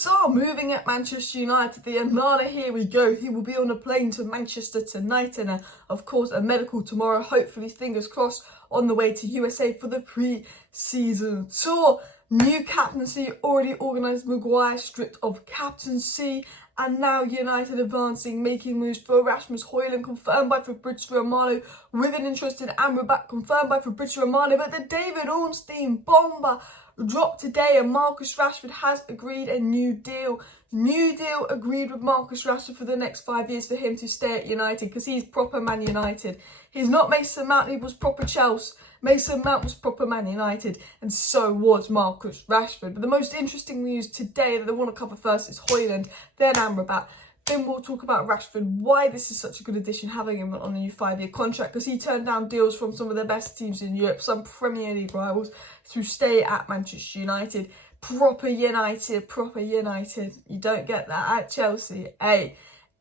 Talks are moving at Manchester United. The Onana, here we go. He will be on a plane to Manchester tonight and, of course, a medical tomorrow. Hopefully, fingers crossed, on the way to USA for the pre-season tour. New captaincy already organised. Maguire stripped of captaincy. And now United advancing, making moves for Rasmus Hojlund, confirmed by Fabrizio Romano, with an interest in Amrabat, confirmed by Fabrizio Romano. But the David Ornstein bomber dropped today, and Marcus Rashford has agreed a new deal. New deal agreed with Marcus Rashford for the next 5 years for him to stay at United, because he's proper Man United. He's not Mason Mount, he was proper Chelsea. Mason Mount was proper Man United, and so was Marcus Rashford. But the most interesting news today that I want to cover first is Hojlund, then Amrabat. Then we'll talk about Rashford, why this is such a good addition, having him on a new 5-year contract, because he turned down deals from some of the best teams in Europe, some Premier League rivals, to stay at Manchester United. Proper United, proper United. You don't get that at Chelsea, eh?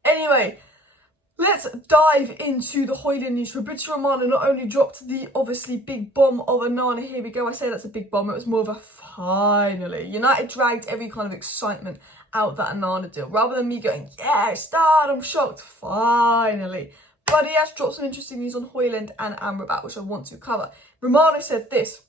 Anyway, let's dive into the Hojlund news. Fabrizio Romano not only dropped the obviously big bomb of Onana, here we go, I say that's a big bomb, it was more of a finally. United dragged every kind of excitement out that Onana deal. Rather than me going, yeah, start, I'm shocked, finally. But he has dropped some interesting news on Hojlund and Amrabat, which I want to cover. Romano said this: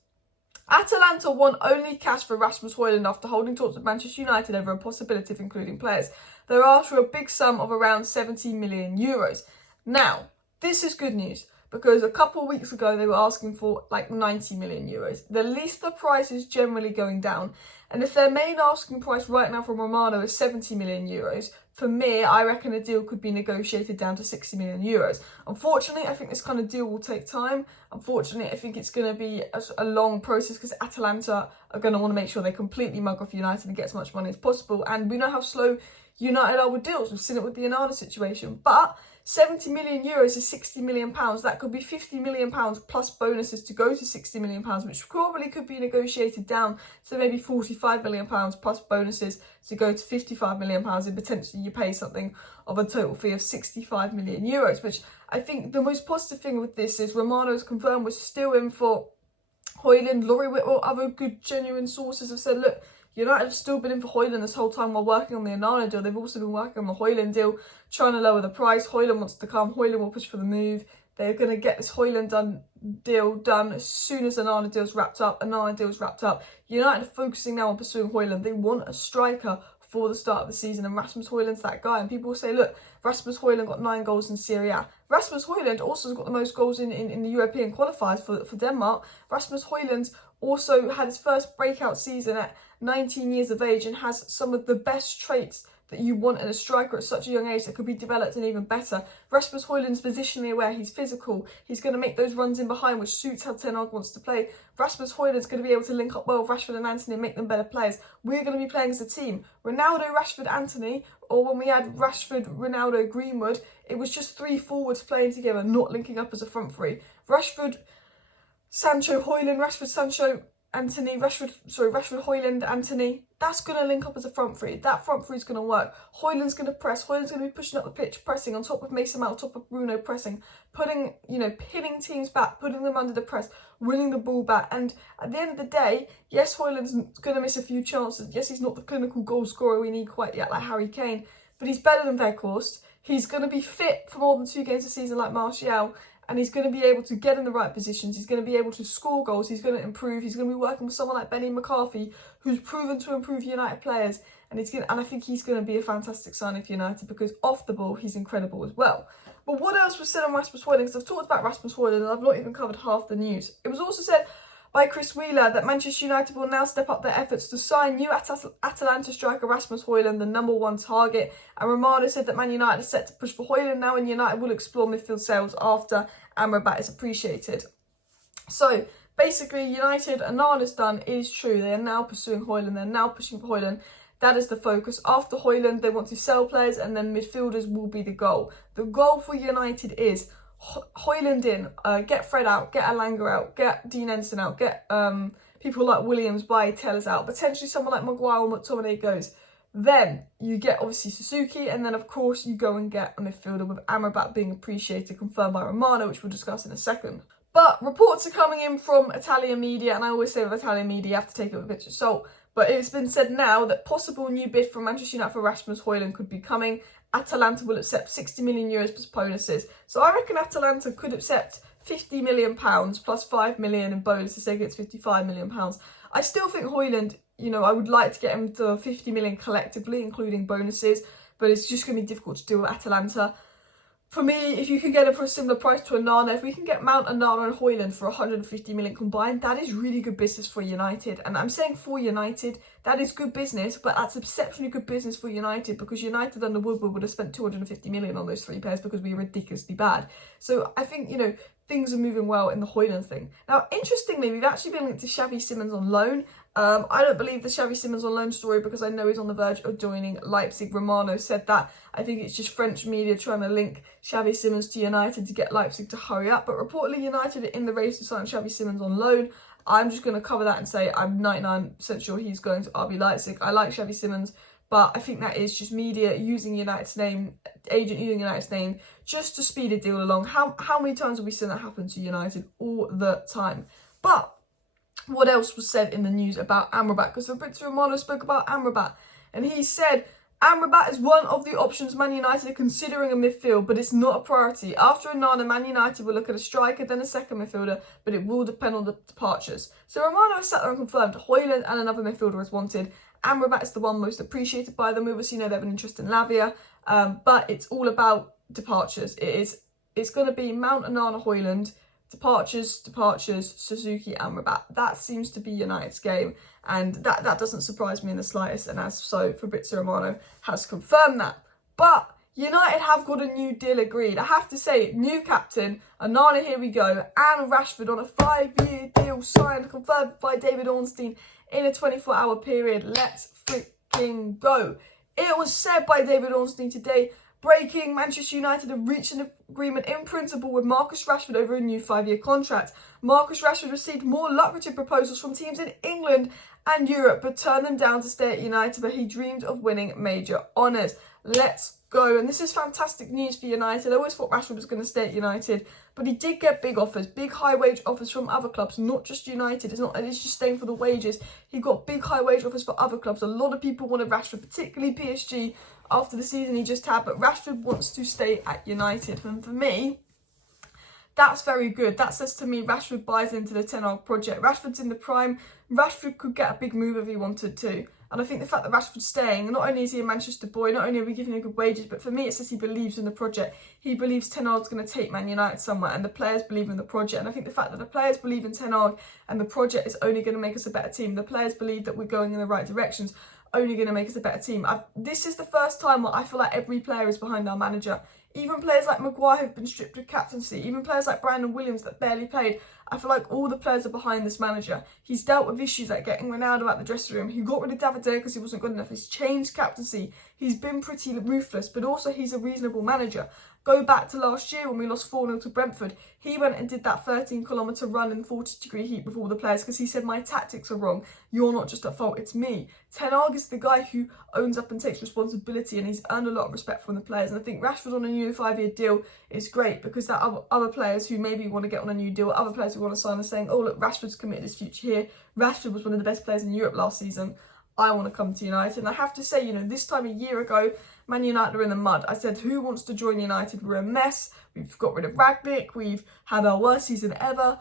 Atalanta want only cash for Rasmus Hojlund after holding talks with Manchester United over a possibility of including players. They're after a big sum of around 70 million euros. Now, this is good news, because a couple of weeks ago they were asking for like 90 million euros. The least the price is generally going down. And if their main asking price right now from Romano is 70 million euros, for me, I reckon a deal could be negotiated down to 60 million euros. Unfortunately, I think this kind of deal will take time. Unfortunately, I think it's going to be a long process, because Atalanta are going to want to make sure they completely mug off United and get as much money as possible. And we know how slow United are with deals. We've seen it with the Onana situation. But 70 million euros is 60 million pounds. That could be 50 million pounds plus bonuses to go to 60 million pounds, which probably could be negotiated down to maybe 45 million pounds plus bonuses to go to 55 million pounds, and potentially you pay something of a total fee of 65 million euros, which I think the most positive thing with this is Romano's confirmed we're still in for Hojlund. Laurie Whitwell, other good genuine sources have said, look, United have still been in for Hojlund this whole time while working on the Onana deal. They've also been working on the Hojlund deal, trying to lower the price. Hojlund wants to come. Hojlund will push for the move. They're going to get this Hojlund deal done as soon as the Onana deal's wrapped up. Onana deal's wrapped up. United are focusing now on pursuing Hojlund. They want a striker for the start of the season, and Rasmus Hojlund's that guy. And people will say, look, Rasmus Hojlund got 9 goals in Serie A. Rasmus Hojlund also has got the most goals in the European qualifiers for Denmark. Rasmus Hojlund also had his first breakout season at 19 years of age and has some of the best traits that you want in a striker at such a young age that could be developed and even better. Rasmus Hojlund's positionally aware, he's physical, he's going to make those runs in behind, which suits how Ten Hag wants to play. Rasmus Hojlund's going to be able to link up well with Rashford and Antony and make them better players. We're going to be playing as a team. Ronaldo, Rashford, Antony, or when we had Rashford, Ronaldo, Greenwood, it was just 3 forwards playing together, not linking up as a front three. Rashford, Sancho, Hojlund, Rashford, Sancho, Antony, Rashford, Hojlund, Antony. That's going to link up as a front three. That front three is going to work. Hojlund's going to press. Hojlund's going to be pushing up the pitch, pressing on top of Mason Mount, on top of Bruno, pressing, putting, pinning teams back, putting them under the press, winning the ball back. And at the end of the day, yes, Hojlund's going to miss a few chances. Yes, he's not the clinical goal scorer we need quite yet, like Harry Kane, but he's better than Weghorst. He's going to be fit for more than 2 games a season like Martial. And he's going to be able to get in the right positions. He's going to be able to score goals. He's going to improve. He's going to be working with someone like Benny McCarthy, who's proven to improve United players. And I think he's going to be a fantastic signing for United, because off the ball, he's incredible as well. But what else was said on Rasmus Hojlund? Because I've talked about Rasmus Hojlund and I've not even covered half the news. It was also said by Chris Wheeler that Manchester United will now step up their efforts to sign new Atalanta striker Rasmus Hojlund, the #1 target. And Romano said that Man United is set to push for Hojlund now, and United will explore midfield sales after Amrabat is appreciated. So basically, United, Onana's done, it is true. They are now pursuing Hojlund. They're now pushing for Hojlund. That is the focus. After Hojlund, they want to sell players, and then midfielders will be the goal. The goal for United is Hojlund in, get Fred out, get Alanga out, get Dean Enson out, get people like Williams, Bailly, Tellers out, potentially someone like Maguire or McTominay goes. Then you get obviously Suzuki, and then of course you go and get a midfielder, with Amrabat being appreciated, confirmed by Romano, which we'll discuss in a second. But reports are coming in from Italian media, and I always say with Italian media you have to take it with a pinch of salt, But it's been said now that possible new bid from Manchester United for Rasmus Hojlund could be coming. Atalanta will accept €60 million plus bonuses. So I reckon Atalanta could accept £50 million plus £5 million in bonuses. They get £55 million. I still think Hojlund, I would like to get him to 50 million collectively, including bonuses, but it's just going to be difficult to do with Atalanta. For me, if you can get it for a similar price to Onana, if we can get Mount, Onana and Hojlund for 150 million combined, that is really good business for United. And I'm saying for United, that is good business, but that's exceptionally good business for United, because United under Woodward would have spent 250 million on those 3 pairs because we were ridiculously bad. So I think, things are moving well in the Hojlund thing. Now, interestingly, we've actually been linked to Xavi Simons on loan. I don't believe the Xavi Simons on loan story because I know he's on the verge of joining Leipzig. Romano said that. I think it's just French media trying to link Xavi Simons to United to get Leipzig to hurry up. But reportedly, United are in the race to sign Xavi Simons on loan. I'm just going to cover that and say I'm 99% sure he's going to RB Leipzig. I like Xavi Simons, but I think that is just media using United's name, agent using United's name, just to speed a deal along. How many times have we seen that happen to United? All the time. But what else was said in the news about Amrabat? Because Fabrizio Romano spoke about Amrabat, and he said Amrabat is one of the options Man United are considering a midfield, but it's not a priority. After Onana, Man United will look at a striker, then a second midfielder, but it will depend on the departures. So Romano has sat there and confirmed Hojlund and another midfielder is wanted. Amrabat is the one most appreciated by them. We obviously know they have an interest in Lavia, but it's all about departures. It's going to be Mount, Onana, Hojlund. Departures, Suzuki, Amrabat. That seems to be United's game, and that doesn't surprise me in the slightest, and as so, Fabrizio Romano has confirmed that. But United have got a new deal agreed. I have to say, new captain, Onana, here we go, and Rashford on a 5-year deal signed, confirmed by David Ornstein in a 24-hour period. Let's freaking go. It was said by David Ornstein today, breaking, Manchester United have reached an agreement in principle with Marcus Rashford over a new 5-year contract. Marcus Rashford received more lucrative proposals from teams in England and Europe, but turned them down to stay at United, where he dreamed of winning major honours. Let's go. And this is fantastic news for United. I always thought Rashford was going to stay at United, but he did get big offers, big high wage offers from other clubs, not just United. It's just staying for the wages. He got big high wage offers for other clubs. A lot of people wanted Rashford, particularly PSG, after the season he just had, but Rashford wants to stay at United. And for me, that's very good. That says to me Rashford buys into the Ten Hag project. Rashford's in the prime. Rashford could get a big move if he wanted to. And I think the fact that Rashford's staying, not only is he a Manchester boy, not only are we giving him good wages, but for me it says he believes in the project. He believes Ten Hag's going to take Man United somewhere, and the players believe in the project. And I think the fact that the players believe in Ten Hag and the project is only going to make us a better team. The players believe that we're going in the right directions, only going to make us a better team. This is the first time where I feel like every player is behind our manager. Even players like Maguire have been stripped of captaincy. Even players like Brandon Williams that barely played. I feel like all the players are behind this manager. He's dealt with issues like getting Ronaldo out the dressing room. He got rid of David De Gea because he wasn't good enough. He's changed captaincy. He's been pretty ruthless, but also he's a reasonable manager. Go back to last year when we lost 4-0 to Brentford. He went and did that 13-kilometre run in 40-degree heat with all the players because he said, my tactics are wrong. You're not just at fault, it's me. Ten Hag is the guy who owns up and takes responsibility, and he's earned a lot of respect from the players. And I think Rashford on a new 5-year deal is great, because that other players who maybe want to get on a new deal, other players who want to sign are saying, oh look, Rashford's committed his future here. Rashford was one of the best players in Europe last season. I want to come to United. And I have to say, this time a year ago, Man United are in the mud. I said, who wants to join United? We're a mess. We've got rid of Ragnick. We've had our worst season ever.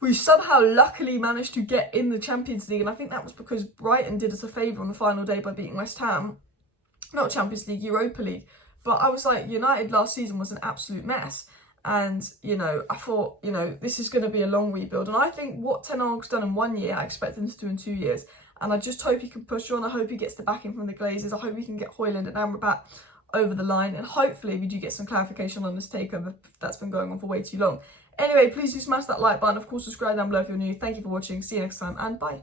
We've somehow luckily managed to get in the Champions League. And I think that was because Brighton did us a favour on the final day by beating West Ham. Not Champions League, Europa League. But I was like, United last season was an absolute mess. And, I thought, this is going to be a long rebuild. And I think what Ten Hag's done in 1 year, I expect him to do in 2 years. And I just hope he can push on. I hope he gets the backing from the Glazers. I hope we can get Hojlund and Amrabat over the line. And hopefully we do get some clarification on this takeover that's been going on for way too long. Anyway, please do smash that like button. Of course, subscribe down below if you're new. Thank you for watching. See you next time, and bye.